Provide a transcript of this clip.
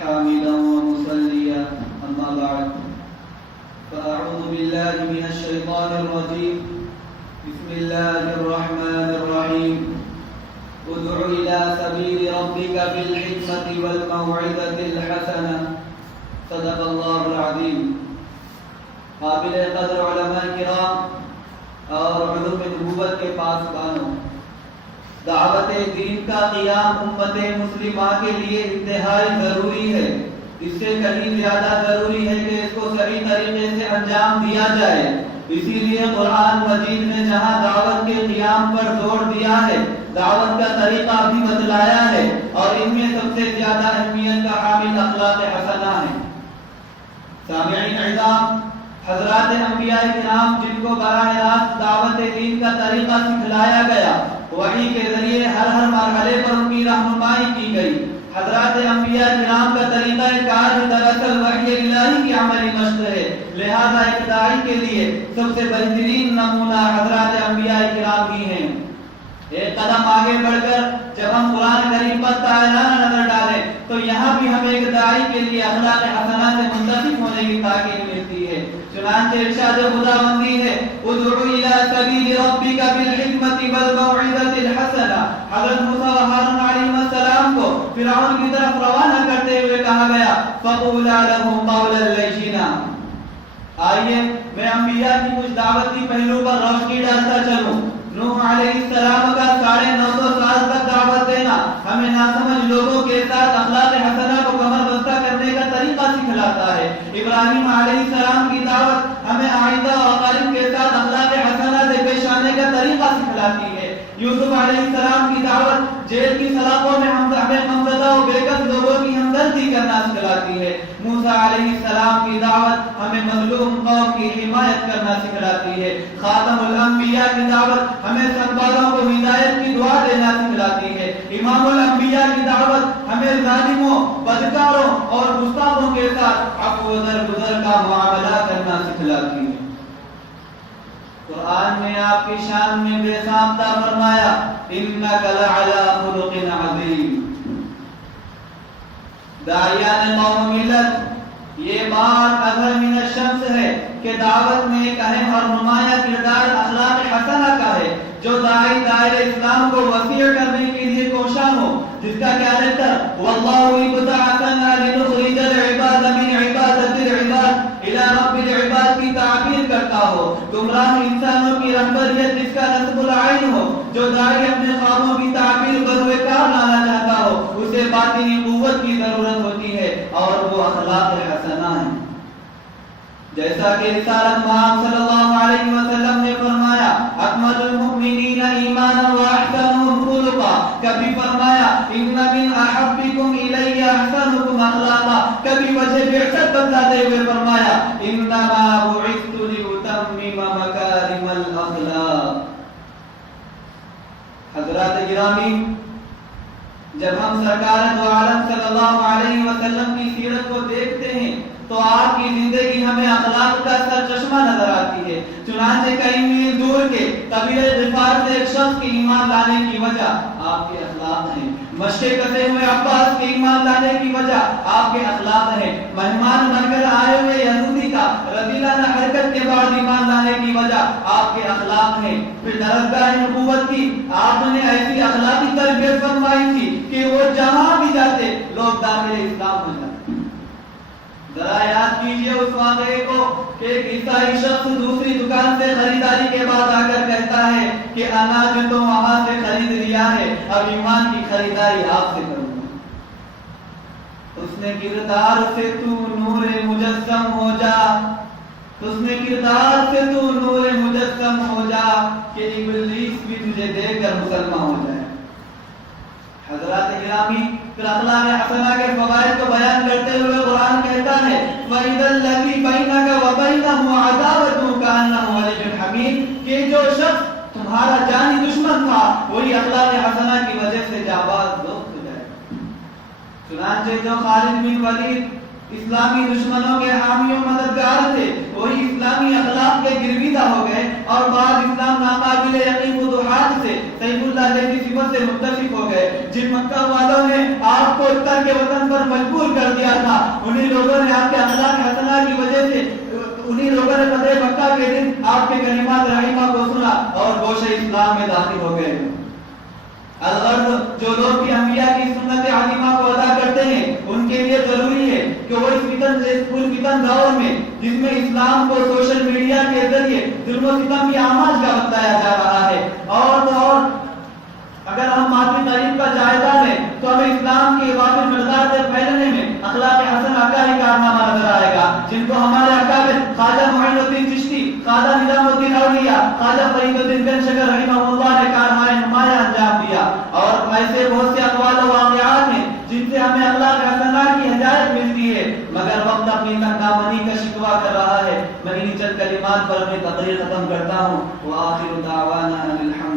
حامدا ومصليا أما بعد فأعوذ بالله من الشيطان الرجيم بسم الله الرحمن الرحيم ادع إلى سبيل ربك بالحكمة والموعظة الحسنة صدق الله العظيم. قابل قدر علماء کرام اور علوم نبوت کے پاسبانوں، دعوت دین کا قیام امت مسلمہ کے لیے انتہائی ضروری ہے. اس سے کہیں زیادہ ضروری ہے کہ اس کو صحیح طریقے سے انجام دیا جائے. اسی لیے قرآن مجید نے جہاں دعوت کے قیام پر زور دیا ہے، دعوت کا طریقہ بھی بتلایا ہے، اور ان میں سب سے زیادہ اہمیت کا حامل اخلاق حسنہ ہے. سامعین اعظام، حضرات انبیاء کرام جن کو براہ راست دعوت دین کا طریقہ سکھلایا گیا، وحی کے ذریعے ہر مرحلے پر ان کی رہنمائی کی گئی. حضرات انبیاء کرام کا طریقہ کار دراصل وحی الہی کی عملی مشق ہے. لہذا ایک داعی کے لیے سب سے بہترین نمونہ حضرات انبیاء کرام ہی ہیں. ایک قدم آگے بڑھ کر جب ہم قرآن کریم پر تائرانہ نظر ڈالیں تو یہاں بھی ہمیں ایک داعی کے لیے اخلاق حسنہ سے منتخب ہونے کی تاکید ملتی ہے. چنانچہ ارشاد خداوندی ہے ادع الی سبیل ربک بالحکمۃ والموعظۃ الحسنہ. حضرت موسیٰ و ہارون علیہ السلام کو فرعون کی طرف روانہ کرتے ہوئے کہا گیا فقولا له قولا لینا. آئیے میں انبیاء کی کچھ دعوتی پہلو پر روشنی ڈالتا چلوں. نوح علیہ السلام کا 950 سال تک دعوت دینا ہمیں ناسمجھ لوگوں کے ساتھ اخلاق حسنہ کو کمر بستہ کرنے کا طریقہ سکھلاتا ہے. ابراہیم علیہ السلام کی دعوت ہمیں آئندہ و اقارب کے ساتھ اخلاق حسنہ سے پیش آنے کا طریقہ سکھلاتی ہے. یوسف علیہ السلام کی دعوت جیل کی سلاخوں میں ہمیں غمزدہ و بےکس لوگوں کی ہمدردی کرنا سکھلاتی ہے. موسیٰ علیہ السلام کی دعوت ہمیں مظلوم قوم کی حمایت کرنا سکھلاتی ہے. خاتم الانبیاء کی دعوت ہمیں سب والوں کو ہدایت کی دعا دینا سکھلاتی ہے. امام الانبیاء کی دعوت ہمیں ظالموں، بدکاروں اور گستاخوں کے ساتھ عفو و درگزر کا معاملہ کرنا سکھلاتی ہے. قرآن نے آپ کی شان میں بے سامتا فرمایا انک لعلی خلق عظیم. داعیان قوم ملت، یہ بات اظہر من الشمس ہے کہ دعوت میں ایک اہم اور نمایاں کردار اخلاق حسنہ کا ہے. جو داعی دائرہ اسلام کو وسیع کرنے کے لیے کوشاں ہو، جس کا کیریکٹر واللہ ابتعثنا لنخرج العباد من عبادۃ العباد الى رب العباد کی تعبیر کرتا ہو، گمراہ انسانوں کی رہبریت جس کا نصب العین ہو، جو داعی اپنے خوابوں کی تعبیر بروئے کار لانا چاہتا ہو، اسے باطنی قوت کی ضرورت ہوتی ہے اور وہ اخلاق حسنہ ہے. جیسا کہ رسالت محمد صلی اللہ علیہ وسلم نے فرمایا اکمل المؤمنین ایمانا واحسنهم خلقا، کبھی فرمایا ان من احبکم الی احسنکم اخلاقا، کبھی وجہ بعثت بتلاتے ہوئے فرمایا انما بعثت لاتمم مکارم الاخلاق. حضرات گرامی، جب ہم سرکار دو عالم صلی اللہ علیہ وسلم کی سیرت کو دیکھتے ہیں تو آپ کی زندگی ہمیں اخلاق کا سرچشمہ نظر آتی ہے. چنانچہ کئی میل دور کے قبیلہ غفار سے ایک شخص کے ایمان لانے کی وجہ آپ کے اخلاق ہیں. مشقے کسے ہوئے عباس کے ایمان لانے کی وجہ آپ کے اخلاق ہیں. مہمان بن کر آئے ہوئے یہودی کا رذیلانہ حرکت کے بعد ایمان لانے کی وجہ آپ کے اخلاق ہیں. پھر درسگاہ نبوت کی آپ نے ایسی اخلاقی تربیت فرمائی تھی کہ وہ جہاں بھی جاتے لوگ داخل اسلام ہو جاتے. ذرا یاد کیجئے اس واقعے کو کہ ایک عیسائی شخص دوسری دکان سے خریداری کے بعد آ کر کہتا ہے کہ اناج تو وہاں سے خرید لیا ہے، اب ایمان کی خریداری آپ سے کروں گا. اس نے کردار سے تو نور مجسم ہو جا، اس نے کردار سے تو نور مجسم ہو جا کہ ابلیس بھی تجھے دیکھ کر مسلمان ہو جائے. حضرات گرامی، پھر اخلاق حسنہ کے فوائد کو بیان کرتے ہوئے قرآن کہتا ہے وَإِذَا الَّذِي بَيْنَكَ وَبَيْنَهُ عَدَاوَةٌ كَأَنَّهُ وَلِيٌّ حَمِيمٌ، کہ جو شخص تمہارا جانی دشمن تھا وہی اخلاق حسنہ کی وجہ سے جانباز دوست ہو جائے. چنانچہ جو خالد بن ولید اسلامی دشمنوں کے حامی و مددگار تھے وہی اسلامی اخلاق کے گرویدہ ہو گئے اور بعد اسلام ناقابل یقین فتوحات سے سیف اللہ علیہ کی صفت سے متفق ہو گئے. جن مکہ والوں نے آپ کو کر کے وطن پر طرف مجبور کر دیا تھا، انہی لوگوں نے آپ کے اخلاق حسنہ کی وجہ سے انہی لوگوں نے فتح مکہ کے دن آپ کے کلمات رحیمہ کو سنا اور گوشہ اسلام میں داخل ہو گئے۔ الغرض جو لوگ بھی انبیاء کی سنت عظیمہ کو ادا کرتے ہیں ان کے لیے ضروری ہے کہ وہ اس فتن دور میں جس میں اسلام کو سوشل میڈیا کے ذریعے ظلم و ستم کی آماج کا بتایا جا رہا ہے، اور تو اور اگر ہم مادی تعلیم کا جائزہ لیں تو ہمیں اسلام کی واضح مقدار سے پھیلنے میں اخلاق حسن کا ہی کارنامہ نظر آئے گا، جن کو ہمارے اکابر خواجہ معین الدین چشتی، خواجہ نظام الدین اولیاء، خواجہ فرید الدین گنشکر رحمہ اللہ نے کارنامہ نمایاں انجام دیا۔ اور ایسے بہت سے اقوال و واقعات ہیں جن سے ہمیں اخلاق حسنہ کی ہدایت ملتی ہے، مگر وقت اپنی ناکامی کا شکوہ کر رہا ہے۔ میں انہی چند کلمات پر اپنی تقریر ختم کرتا ہوں۔ وآخر دعوانا الحمد